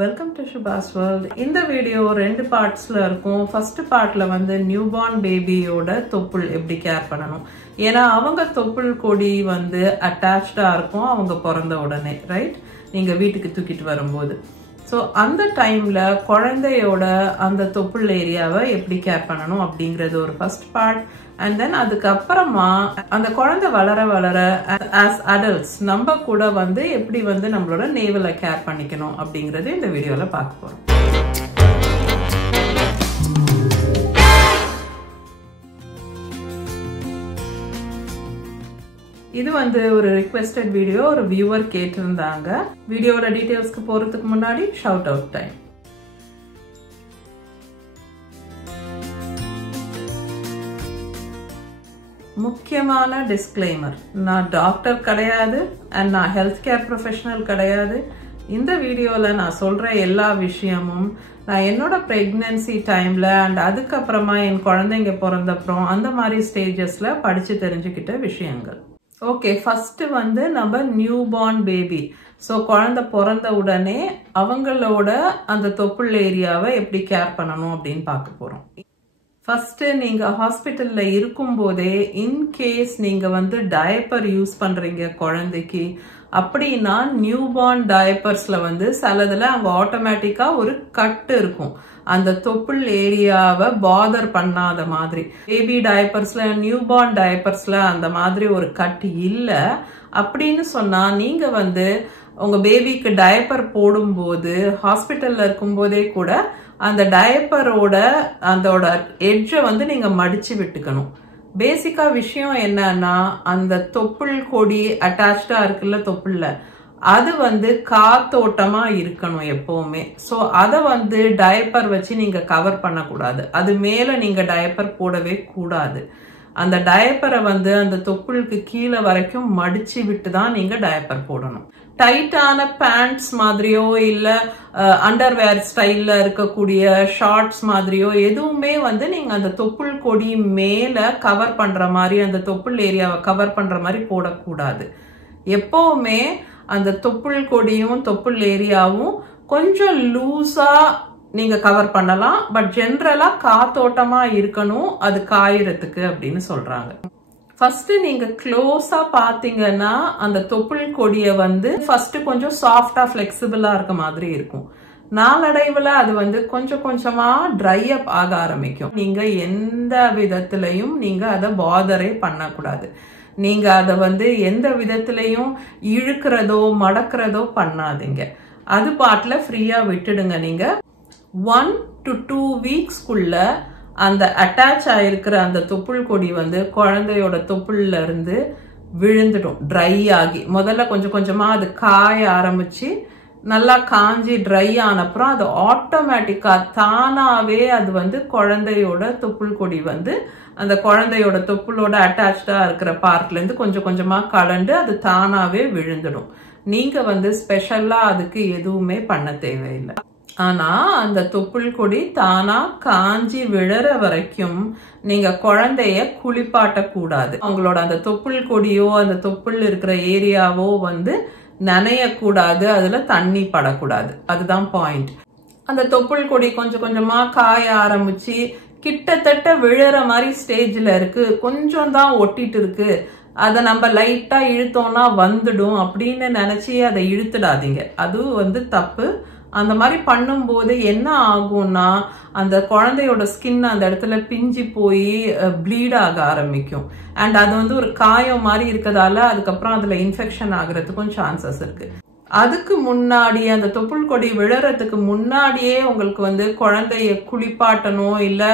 Welcome to Shubha's World. இந்த video ரெண்டு பார்ட்ஸ்ல இருக்கும். ஃபர்ஸ்ட் பார்ட்ல வந்து நியூபார்ன் பேபியோட தொப்புள் எப்படி கேர் பண்ணணும். ஏன்னா அவங்க தொப்புள் கொடி வந்து அட்டாச்டா இருக்கும் அவங்க பிறந்த உடனே, ரைட்? நீங்க வீட்டுக்கு தூக்கிட்டு வரும்போது. ஸோ அந்த டைம்ல குழந்தையோட அந்த தொப்புள் ஏரியாவை எப்படி கேர் பண்ணணும் அப்படிங்கிறது ஒரு ஃபர்ஸ்ட் பார்ட். அண்ட் தென் அதுக்கப்புறமா அந்த குழந்தை வளர வளர ஆஸ் அடல்ட்ஸ் நம்ம கூட வந்து எப்படி வந்து நம்மளோட நேவலை கேர் பண்ணிக்கணும் அப்படிங்கறது இந்த வீடியோல பார்க்க போறோம். இது வந்து ஒரு ரிக்வெஸ்டட் வீடியோ, ஒரு வியூவர் கேட்டிருந்தாங்க. வீடியோட டீடைல்ஸ்க்கு போறதுக்கு முன்னாடி ஷவுட் அவுட் டைம். முக்கியமான டிஸ்க்ளைமர், நான் டாக்டர் கிடையாது அண்ட் நான் ஹெல்த் கேர் ப்ரொஃபஷனல் கிடையாது. இந்த வீடியோல நான் சொல்ற எல்லா விஷயமும் நான் என்னோட பிரெக்னன்சி டைம்ல அண்ட் அதுக்கப்புறமா என் குழந்தைங்க பிறந்தப்புறம் அந்த மாதிரி ஸ்டேஜஸ்ல படிச்சு தெரிஞ்சுக்கிட்ட விஷயங்கள். ஓகே, ஃபர்ஸ்ட் வந்து நம்ம நியூபார்ன் பேபி. ஸோ குழந்தை பிறந்த உடனே அவங்களோட அந்த தொப்புள் ஏரியாவை எப்படி கேர் பண்ணணும் அப்படின்னு பார்க்க போறோம். ஃபர்ஸ்ட் நீங்க ஹாஸ்பிட்டல்ல இருக்கும் போதே இன்கேஸ் நீங்க வந்து டயப்பர் யூஸ் பண்றீங்க குழந்தைக்கு அப்படின்னா, நியூபார்ன் டயப்பர்ஸ்ல வந்து சிலதுல அங்க ஆட்டோமேட்டிக்கா ஒரு கட் இருக்கும், அந்த தொப்புள் ஏரியாவை பாதர் பண்ணாத மாதிரி. பேபி டயப்பர்ஸ்ல, நியூபார்ன் டயப்பர்ஸ்ல அந்த மாதிரி ஒரு கட் இல்ல அப்படின்னு சொன்னா, நீங்க வந்து உங்க பேபிக்கு டயப்பர் போடும்போது ஹாஸ்பிட்டல்ல இருக்கும் போதே கூட அந்த டயப்பரோட அதோட எட்ஜை வந்து நீங்க மடிச்சு விட்டுக்கணும். பேசிக்கா விஷயம் என்னன்னா, அந்த தொப்புள் கொடி அட்டாச்சா இருக்குல்ல தொப்புள்ள, அது வந்து காத்தோட்டமா இருக்கணும் எப்பவுமே. ஸோ அதை வந்து டயப்பர் வச்சு நீங்க கவர் பண்ணக்கூடாது, அது மேல நீங்க டயப்பர் போடவே கூடாது. அந்த டயப்பரை வந்து அந்த தொப்புளுக்கு கீழே வரைக்கும் மடிச்சு விட்டு தான் நீங்க டயப்பர் போடணும். டைட்டான பேண்ட்ஸ் மாதிரியோ இல்ல அண்டர்வேர் ஸ்டைல்ல இருக்கக்கூடிய ஷார்ட்ஸ் மாதிரியோ எதுவுமே வந்து நீங்க அந்த தொப்புள் கொடி மேல கவர் பண்ற மாதிரி, அந்த தொப்புள் ஏரியாவை கவர் பண்ற மாதிரி போடக்கூடாது. எப்பவுமே அந்த தொப்புள் கொடியும் தொப்புள் ஏரியாவும் கொஞ்சம் லூஸா நீங்க கவர் பண்ணலாம், பட் ஜென்ரலா காத்தோட்டமா இருக்கணும் அது காயறதுக்கு அப்படின்னு சொல்றாங்க. ஃபர்ஸ்ட் நீங்க க்ளோஸா பாத்தீங்கன்னா அந்த தொப்புள் கொடிய வந்து ஃபர்ஸ்ட் கொஞ்சம் சாஃப்டா பிளெக்சிபிளா இருக்க மாதிரி இருக்கும். நாளடைவுல அது வந்து கொஞ்சம் கொஞ்சமா ட்ரை அப் ஆக ஆரம்பிக்கும். நீங்க எந்த விதத்திலையும் நீங்க அதை பாதரே பண்ணக்கூடாது. நீங்க அதை வந்து எந்த விதத்திலையும் இழுக்கிறதோ மடக்கிறதோ பண்ணாதீங்க. அது பாட்டுல ஃப்ரீயா விட்டுடுங்க. நீங்க 1 to 2 வீக்ஸ்க்குள்ள அந்த அட்டாச் ஆயிருக்கிற அந்த தொப்புள் கொடி வந்து குழந்தையோட தொப்புள்ல இருந்து விழுந்துடும், ட்ரை ஆகி. முதல்ல கொஞ்சம் கொஞ்சமா அது காய ஆரம்பிச்சு நல்லா காஞ்சி ட்ரை ஆனப்புறம் அது ஆட்டோமேட்டிக்கா தானாவே அது வந்து குழந்தையோட தொப்புள் கொடி வந்து அந்த குழந்தையோட தொப்புளோட அட்டாச்சா இருக்கிற பார்ட்ல இருந்து கொஞ்சம் கொஞ்சமா கலண்டு அது தானாவே விழுந்துடும். நீங்க வந்து ஸ்பெஷலா அதுக்கு எதுவுமே பண்ண தேவையில்லை. ஆனா அந்த தொப்புள் கொடி தானா காஞ்சி விழற வரைக்கும் நீங்க குழந்தைய குளிப்பாட்ட கூடாது. அவங்களோட அந்த தொப்புள் கொடியோ அந்த தொப்புள் இருக்கிற ஏரியாவோ வந்து நனையக்கூடாது, அதுல தண்ணி படக்கூடாது. அதுதான் பாயிண்ட். அந்த தொப்புள் கொடி கொஞ்சம் கொஞ்சமா காய ஆரம்பிச்சு கிட்டத்தட்ட விழற மாதிரி ஸ்டேஜ்ல இருக்கு, கொஞ்சம் தான் ஒட்டிட்டு இருக்கு, அதை நம்ம லைட்டா இழுத்தோம்னா வந்துடும் அப்படின்னு நினைச்சு அதை இழுத்துடாதீங்க. அது வந்து தப்பு. அந்த மாதிரி பண்ணும்போது என்ன ஆகும்னா, அந்த குழந்தையோட ஸ்கின் அந்த இடத்துல பிஞ்சு போய் ப்ளீட் ஆக ஆரம்பிக்கும். அண்ட் அது வந்து ஒரு காயம் மாதிரி இருக்கிறதால அதுக்கப்புறம் அதுல இன்ஃபெக்ஷன் ஆகுறதுக்கும் சான்சஸ் இருக்கு. அதுக்கு முன்னாடி அந்த தொப்புள் கொடி விழறதுக்கு முன்னாடியே உங்களுக்கு வந்து குழந்தைய குளிப்பாட்டணும், இல்ல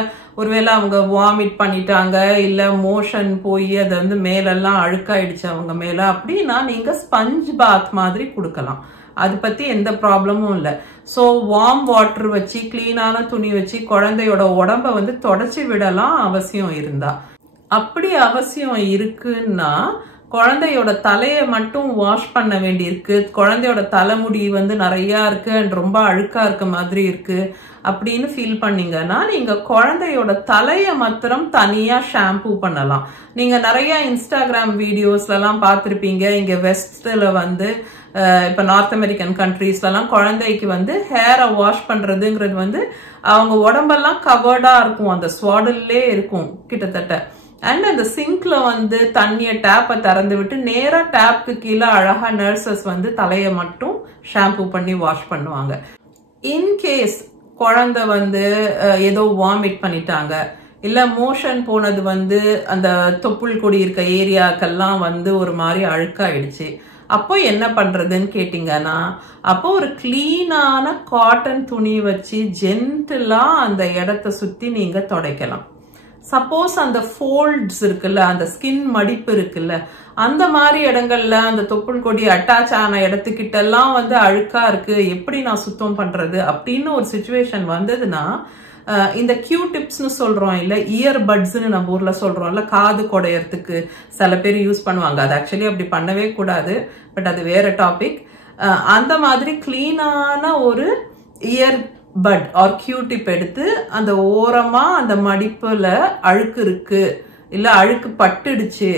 ஒருவேளை அவங்க வாமிட் பண்ணிட்டாங்க இல்ல மோஷன் போய் அது வந்து மேலெல்லாம் அழுக்காயிடுச்சு அவங்க மேல அப்படின்னா நீங்க ஸ்பஞ்ச் பாத் மாதிரி கொடுக்கலாம். அது பத்தி எந்த ப்ராப்ளமும் இல்லை. ஸோ வார்ம் வாட்டர் வச்சு கிளீனான துணி வச்சு குழந்தையோட உடம்ப வந்து தொடச்சி விடலாம் அவசியம் இருந்தா. அப்படி அவசியம் இருக்குன்னா குழந்தையோட தலையை மட்டும் வாஷ் பண்ண வேண்டியிருக்கு, குழந்தையோட தலைமுடி வந்து நிறைய இருக்கு அண்ட் ரொம்ப அழுக்கா இருக்க மாதிரி இருக்கு அப்படின்னு ஃபீல் பண்ணீங்கன்னா நீங்க குழந்தையோட தலையை மாத்திரம் தனியா ஷாம்பூ பண்ணலாம். நீங்க நிறைய இன்ஸ்டாகிராம் வீடியோஸ்ல எல்லாம் பார்த்திருப்பீங்க, இங்க வெஸ்ட்ல வந்து இப்ப நார்த் அமெரிக்கன் கண்ட்ரீஸ்ல எல்லாம் குழந்தைக்கு வந்து ஹேரை வாஷ் பண்றதுங்கிறது வந்து அவங்க உடம்பெல்லாம் கவர்டா இருக்கும், அந்த ஸ்வாடல்லே இருக்கும் கிட்டத்தட்ட. அண்ட் அந்த சிங்க்ல வந்து தண்ணிய டேப்பை திறந்து விட்டு நேரா டேப்க்கு கீழே அழகா நர்சஸ் வந்து தலையை மட்டும் ஷாம்பு பண்ணி வாஷ் பண்ணுவாங்க. இன்கேஸ் குழந்தை வந்து ஏதோ வாமிட் பண்ணிட்டாங்க, இல்ல மோஷன் போனது வந்து அந்த தொப்புள் கொடி இருக்க ஏரியாக்கெல்லாம் வந்து ஒரு மாதிரி அழுக்காயிடுச்சு, அப்போ என்ன பண்றதுன்னு கேட்டீங்கன்னா, அப்போ ஒரு கிளீனான காட்டன் துணி வச்சு ஜென்டிலா அந்த இடத்த சுத்தி நீங்க துடைக்கலாம். சப்போஸ் அந்த ஃபோல்ட்ஸ் இருக்குல்ல, அந்த ஸ்கின் மடிப்பு இருக்குல்ல, அந்த மாதிரி இடங்கள்ல அந்த தொப்புள் கொடி அட்டாச் ஆன இடத்துக்கிட்ட எல்லாம் வந்து அழுக்கா இருக்கு, எப்படி நான் சுத்தம் பண்றது அப்படின்னு ஒரு சிச்சுவேஷன் வந்ததுன்னா, இந்த கியூ டிப்ஸ்னு சொல்றோம் இல்ல, இயர் பட்ஸ்ன்னு நம்ம ஊர்ல சொல்றோம்ல, காது குடையறதுக்கு சில பேர் யூஸ் பண்ணுவாங்க. அது ஆக்சுவலி அப்படி பண்ணவே கூடாது, பட் அது வேற டாபிக். அந்த மாதிரி கிளீனான ஒரு ear bud or Q tip எடுத்து அந்த ஓரமா அந்த மடிப்புல அழுக்கு இருக்கு, இல்ல அழுக்கு பட்டுடுச்சு,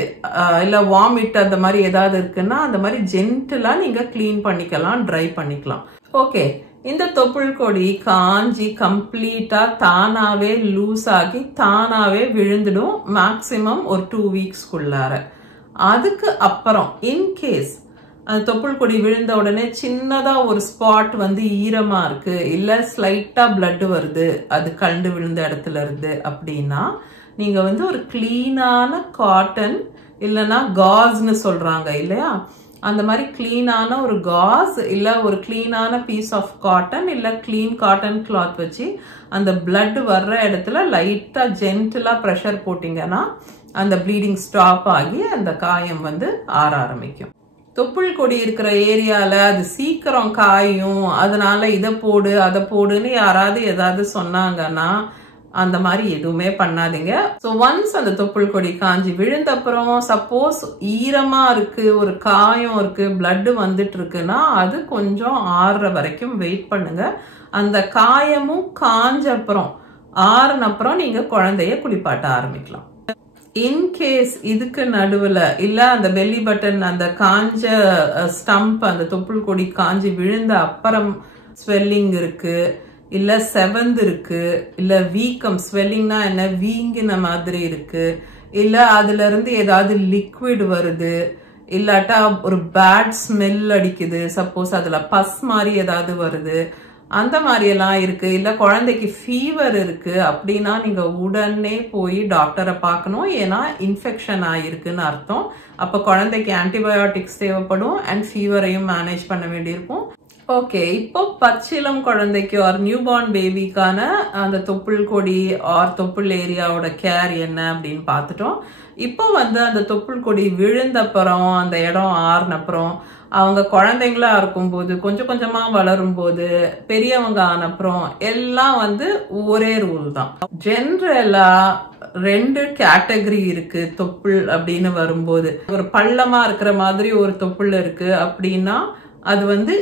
இல்ல வாமிட் அந்த மாதிரி ஏதாவது இருக்குன்னா அந்த மாதிரி ஜென்டிலா நீங்க கிளீன் பண்ணிக்கலாம், ட்ரை பண்ணிக்கலாம். ஓகே, இந்த தொப்புள் கொடி காஞ்சி கம்ப்ளீட்டா தானாவே லூஸ் ஆகி தானாவே விழுந்துடும், மேக்சிமம் ஒரு 2 வீக்ஸ்க்குள்ளார. அதுக்கு அப்புறம் இன்கேஸ் அந்த தொப்புள் கொடி விழுந்த உடனே சின்னதா ஒரு ஸ்பாட் வந்து ஈரமா இருக்கு, இல்ல ஸ்லைட்டா பிளட் வருது அது கண்டு விழுந்த இடத்துல இருந்து அப்படின்னா, நீங்க வந்து ஒரு கிளீனான காட்டன் இல்லைன்னா காஸ்ன்னு சொல்றாங்க இல்லையா, அந்த மாதிரி கிளீனான ஒரு காஸ் இல்ல ஒரு கிளீனான பீஸ் ஆஃப் காட்டன் இல்ல கிளீன் காட்டன் கிளாத் வச்சு அந்த பிளட் வர்ற இடத்துல லைட்டா ஜென்டிலா ப்ரெஷர் போட்டீங்கன்னா அந்த ப்ளீடிங் ஸ்டாப் ஆகி அந்த காயம் வந்து ஆற ஆரம்பிக்கும். தொப்புள் கொடி இருக்கிற ஏரியால அது சீக்கிரம் காயும், அதனால இதை போடு அதை போடுன்னு யாராவது ஏதாவது சொன்னாங்கன்னா அந்த மாதிரி எதுவுமே பண்ணாதீங்க. ஸோ ஒன்ஸ் அந்த தொப்புள் கொடி காஞ்சி விழுந்த அப்புறம் சப்போஸ் ஈரமா இருக்கு, ஒரு காயம் இருக்கு, பிளட் வந்துட்டு இருக்குன்னா அது கொஞ்சம் ஆறுற வரைக்கும் வெயிட் பண்ணுங்க. அந்த காயமும் காஞ்ச அப்புறம் ஆறுன அப்புறம் நீங்க குழந்தைய குளிப்பாட்ட ஆரம்பிக்கலாம். இன்கேஸ் இதுக்கு நடுவுல இல்ல அந்த பெல்லி பட்டன் அந்த காஞ்ச ஸ்டம்ப் அந்த தொப்புள் கொடி காஞ்சி விழுந்த அப்புறம் ஸ்வெல்லிங் இருக்கு, இல்ல செவந்து இருக்கு, இல்ல வீக்கம், ஸ்வெல்லிங்னா என்ன வீங்கின மாதிரி இருக்கு, இல்ல அதுல இருந்து ஏதாவது லிக்விட் வருது, இல்லாட்டா ஒரு பேட் ஸ்மெல் அடிக்குது, சப்போஸ் அதுல பஸ் மாதிரி ஏதாவது வருது, அந்த மாதிரி எல்லாம் இருக்கு, இல்ல குழந்தைக்கு ஃபீவர் இருக்கு அப்படின்னா நீங்க உடனே போய் டாக்டரை பார்க்கணும். ஏன்னா இன்ஃபெக்ஷன் ஆயிருக்குன்னு அர்த்தம். அப்ப குழந்தைக்கு ஆன்டிபயோட்டிக்ஸ் தேவைப்படும் அண்ட் ஃபீவரையும் மேனேஜ் பண்ண வேண்டியிருக்கும். ஓகே, இப்போ பச்சிளம் குழந்தைக்கு ஆர் நியூ பார்ன் பேபிக்கான அந்த தொப்புள் கொடி ஆர் தொப்புள் ஏரியாவோட கேர் என்ன அப்படின்னு பார்த்துட்டோம். இப்போ வந்து அந்த தொப்புள் கொடி விழுந்தப்புறம் அந்த இடம் ஆறுனப்புறம் அவங்க குழந்தைங்களா இருக்கும்போது கொஞ்சம் கொஞ்சமா வளரும் போது பெரியவங்க ஆனப்புறம் எல்லாம் வந்து ஒரே ரூல் தான். ஜென்ரலா 2 கேட்டகரி இருக்கு தொப்புள் அப்படின்னு வரும்போது. ஒரு பள்ளமா இருக்கிற மாதிரி ஒரு தொப்புள் இருக்கு அப்படின்னா அது வந்து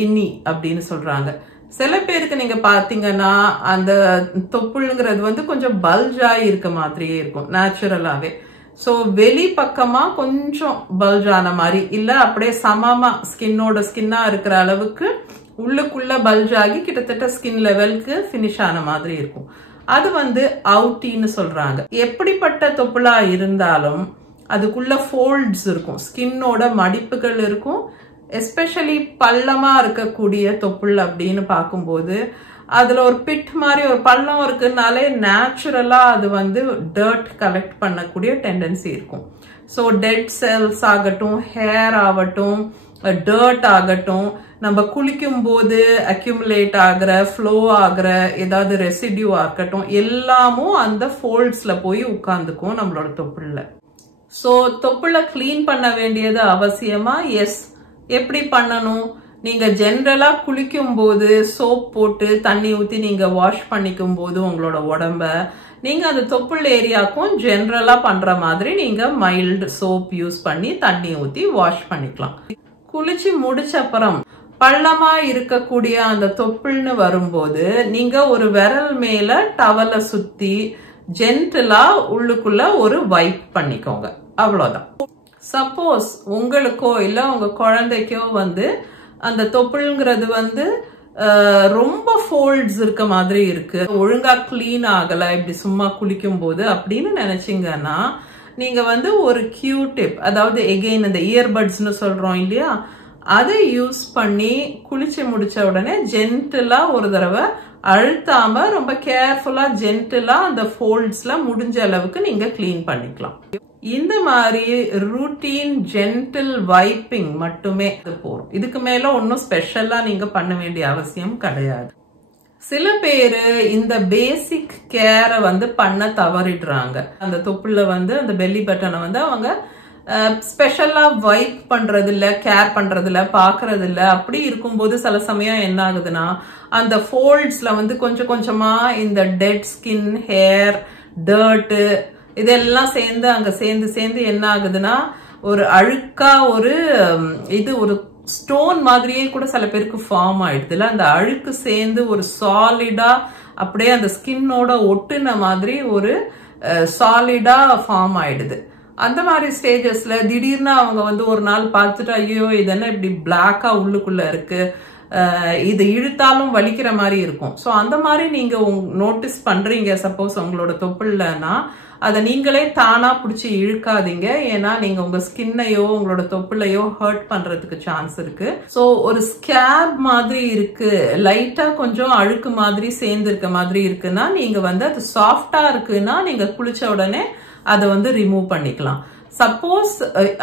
இன்னி அப்படின்னு சொல்றாங்க. சில பேருக்கு நீங்க பாத்தீங்கன்னா அந்த தொப்புள்ங்கிறது வந்து கொஞ்சம் பல்ஜாய் இருக்க மாதிரியே இருக்கும் நேச்சுரலாவே. சோ வெளி பக்கமா கொஞ்சம் பல்ஜ் ஆன மாதிரி இல்ல அப்படியே சமமா ஸ்கின்னோட ஸ்கின்னா இருக்கிற அளவுக்கு உள்ளுக்குள்ள பல்ஜ் ஆகி கிட்டத்தட்ட ஸ்கின் லெவலுக்கு பினிஷ் ஆன மாதிரி இருக்கும். அது வந்து அவுட்டின்னு சொல்றாங்க. எப்படிப்பட்ட தொப்புளா இருந்தாலும் அதுக்குள்ள ஃபோல்ட்ஸ் இருக்கும், ஸ்கின்னோட மடிப்புகள் இருக்கும். எஸ்பெஷலி பள்ளமா இருக்கக்கூடிய தொப்புள் அப்படின்னு பார்க்கும்போது அதுல ஒரு பிட் மாதிரி ஒரு பள்ளம் இருக்குனாலே நேச்சுரலா அது வந்து டர்ட் கலெக்ட் பண்ணக்கூடிய டெண்டன்சி இருக்கும். ஸோ டெட் செல்ஸ் ஆகட்டும், ஹேர் ஆகட்டும், டர்ட் ஆகட்டும், நம்ம குளிக்கும் போது அக்யூமுலேட் ஆகிற ஃப்ளோ ஆகிற ஏதாவது ரெசிடியூ ஆகட்டும், எல்லாமும் அந்த ஃபோல்ட்ஸ்ல போய் உட்கார்ந்துக்கும் நம்மளோட தொப்புள்ள. ஸோ தொப்புள்ள கிளீன் பண்ண வேண்டியது அவசியமா? எஸ். எப்படி பண்ணணும்? நீங்க ஜென்ரலா குளிக்கும் போது சோப் போட்டு தண்ணி ஊத்தி நீங்க வாஷ் பண்ணிக்கும் போது உங்களோட உடம்ப நீங்க அந்த தொப்புள் ஏரியாக்கும் ஜென்ரலா பண்ற மாதிரி நீங்க மைல்டு சோப் யூஸ் பண்ணி தண்ணி ஊத்தி வாஷ் பண்ணிக்கலாம். குளிச்சு முடிச்ச அப்புறம் பள்ளமா இருக்கக்கூடிய அந்த தொப்புள்னு வரும்போது நீங்க ஒரு விரல் மேல டவலை சுத்தி ஜென்டலா உள்ளுக்குள்ள ஒரு வைப் பண்ணிக்கோங்க, அவ்வளவுதான். சப்போஸ் உங்களுக்கோ இல்ல உங்க குழந்தைக்கோ வந்து அந்த தொப்புள்ங்கிறது வந்து ரொம்ப ஃபோல்ட்ஸ் இருக்க மாதிரி இருக்கு, ஒழுங்கா கிளீன் ஆகல இப்படி சும்மா குளிக்கும் போது அப்படின்னு நினைச்சீங்கன்னா நீங்க வந்து ஒரு Q-tip, அதாவது எகெயின் இந்த இயர்பட்ஸ்னு சொல்றோம் இல்லையா, அதை யூஸ் பண்ணி குளிச்சு முடிச்ச உடனே ஜென்டிலா ஒரு தடவை அழுத்தாம ரொம்ப கேர்ஃபுல்லா ஜென்டிலா அந்த ஃபோல்ட்ஸ்ல முடிஞ்ச அளவுக்கு நீங்க கிளீன் பண்ணிக்கலாம். இந்த மாதிரி ரூட்டீன் ஜென்டில் வைப்பிங் மட்டுமே போறோம். இதுக்கு மேல ஒன்னும் ஸ்பெஷலா நீங்க பண்ண வேண்டிய அவசியம் கிடையாது. சில பேரு இந்த பேசிக் கேரை வந்து பண்ண தவறிடுறாங்க. அந்த தொப்புள்ள வந்து அந்த பெல்லி பட்டனை வந்து அவங்க ஸ்பெஷலா வைப் பண்றது இல்ல, கேர் பண்றது இல்ல, பாக்குறது இல்ல. அப்படி இருக்கும்போது சில சமயம் என்ன ஆகுதுன்னா அந்த ஃபோல்ட்ஸ்ல வந்து கொஞ்சம் கொஞ்சமா இந்த டெட் ஸ்கின், ஹேர், டர்ட் இதெல்லாம் சேர்ந்து அங்க சேர்ந்து என்ன ஆகுதுன்னா ஒரு அழுக்கா ஒரு ஸ்டோன் மாதிரியே கூட சில பேருக்கு ஃபார்ம் ஆயிடுதுல. அந்த அழுக்கு சேர்ந்து ஒரு சாலிடா அப்படியே அந்த ஸ்கின்னோட ஒட்டுன மாதிரி ஒரு சாலிடா ஃபார்ம் ஆயிடுது. அந்த மாதிரி ஸ்டேஜஸ்ல திடீர்னு அவங்க வந்து ஒரு நாள் பார்த்துட்டு ஐயோ இது என்ன இப்படி பிளாக்கா உள்ளுக்குள்ள இருக்கு, இது இழுத்தாலும் வலிக்கிற மாதிரி இருக்கும். ஸோ அந்த மாதிரி நீங்க நோட்டீஸ் பண்றீங்க சப்போஸ் உங்களோட தொப்புள்ளனா, அதை நீங்களே தானா பிடிச்சி இழுக்காதீங்க. ஏன்னா நீங்க உங்க ஸ்கின்னையோ உங்களோட தொப்புளையோ ஹர்ட் பண்றதுக்கு சான்ஸ் இருக்கு. ஸோ ஒரு ஸ்கேப் மாதிரி இருக்கு, லைட்டா கொஞ்சம் அழுக்கு மாதிரி சேர்ந்து இருக்க மாதிரி இருக்குன்னா நீங்க வந்து அது சாஃப்டா இருக்குன்னா நீங்க குளிச்ச உடனே அதை வந்து ரிமூவ் பண்ணிக்கலாம். சப்போஸ்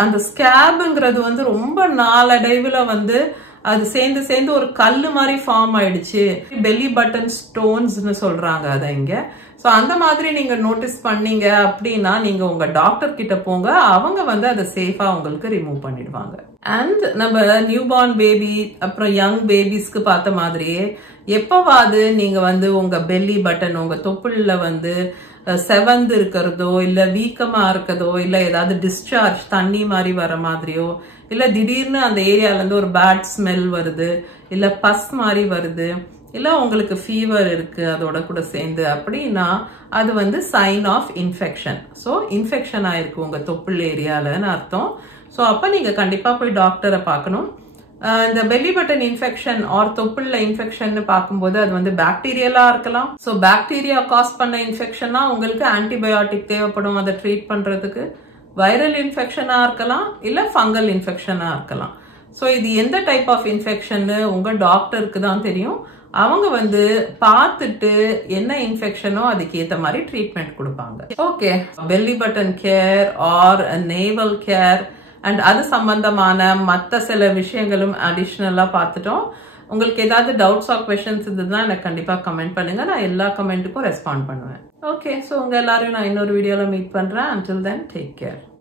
அந்த ஸ்கேப்ங்கிறது வந்து ரொம்ப நாளடைவுல வந்து அது சேர்ந்து ஒரு கல்லு மாதிரி ஃபார்ம் ஆயிடுச்சு, பெல்லி பட்டன் ஸ்டோன்ஸ்னு சொல்றாங்க அதை இங்க. ஸோ அந்த மாதிரி நீங்க நோட்டீஸ் பண்ணீங்க அப்படின்னா நீங்க உங்க டாக்டர் கிட்ட போங்க, அவங்க வந்து அதை சேஃபா உங்களுக்கு ரிமூவ் பண்ணிடுவாங்க. அண்ட் நம்ம நியூ பார்ன் பேபி அப்புறம் யங் பேபிஸ்க்கு பார்த்த மாதிரியே எப்பவாது நீங்க வந்து உங்க பெல்லி பட்டன் உங்க தொப்புள்ள வந்து செவந்து இருக்கிறதோ இல்ல வீக்கமா இருக்கிறதோ இல்ல ஏதாவது டிஸ்சார்ஜ் தண்ணி மாதிரி வர மாதிரியோ இல்ல திடீர்னு அந்த ஏரியால இருந்து ஒரு பேட் ஸ்மெல் வருது இல்ல பஸ் மாதிரி வருது இல்ல உங்களுக்கு ஃபீவர் இருக்கு அதோட கூட சேர்ந்து அப்படின்னா அது வந்து sign of infection. So infection ஆயிருக்கு உங்க தொப்புள் ஏரியாலன்னு அர்த்தம். ஸோ அப்ப நீங்க கண்டிப்பா போய் டாக்டரை பார்க்கணும். இந்த பெல்லி பட்டன் இன்ஃபெக்ஷன் ஆர் தொப்புள்ள இன்ஃபெக்ஷன் பார்க்கும்போது அது வந்து பாக்டீரியலா இருக்கலாம். ஸோ பாக்டீரியா காஸ் பண்ண இன்ஃபெக்ஷனா உங்களுக்கு ஆன்டிபயோட்டிக் தேவைப்படும் அதை ட்ரீட் பண்றதுக்கு. வைரல் இன்ஃபெக்ஷனா இருக்கலாம் இல்ல ஃபங்கல் இன்ஃபெக்ஷனா இருக்கலாம். ஸோ இது எந்த டைப் ஆஃப் இன்ஃபெக்ஷன் உங்க டாக்டருக்கு தான் தெரியும். அவங்க வந்து பார்த்துட்டு என்ன இன்ஃபெக்ஷனோ அதுக்கு ஏற்ற மாதிரி ட்ரீட்மெண்ட் கொடுப்பாங்க. Okay, belly button care or navel care and அது சம்பந்தமான மற்ற சில விஷயங்களும் அடிஷ்னலா பார்த்துட்டோம். உங்களுக்கு ஏதாவது டவுட்ஸ் ஆர் கொஸ்டின்ஸ் இருந்ததுன்னா எனக்கு கண்டிப்பா கமெண்ட் பண்ணுங்க, நான் எல்லா கமெண்ட்டுக்கும் ரெஸ்பாண்ட் பண்ணுவேன். ஓகே, ஸோ உங்க எல்லாரையும் நான் இன்னொரு வீடியோல மீட் பண்றேன். until then take care.